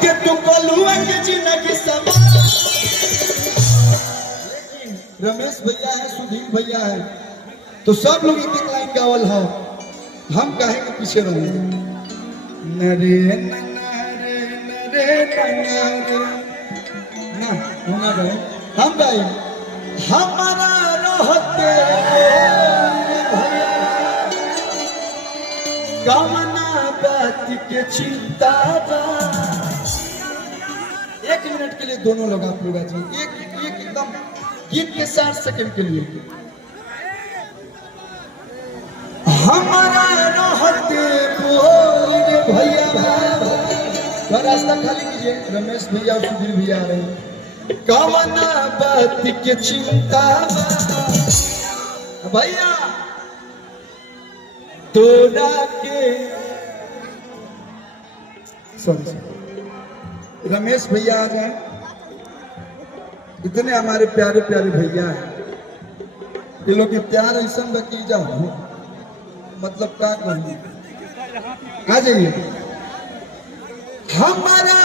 के तू कलुआ के जिंदगी समा। लेकिन रमेश भैया है, सुधीर भैया है, तो सब लोग एक एक लाइन गावल है, हम काहे के पीछे रहे? नरे नरे नरे नरे ना होना गए हम गाए हमारा रहते कामना बात के चिंता। 1 मिनट के लिए दोनों लोग आप लोग एक एकदम गीत के 60 सेकंड के लिए हमारा रहते भैया तो रास्ता खाली कीजिए। रमेश भैया और सुधीर भैया आ रहे हैं। कामना बात के चिंता भैया तोड़ा के सॉरी रमेश भैया आ जाए। इतने हमारे प्यारे प्यारे भैया हैं, ये लोग के प्यार ऐसा बकीजा हो मतलब क्या कहूँ। आ जाइए हमारा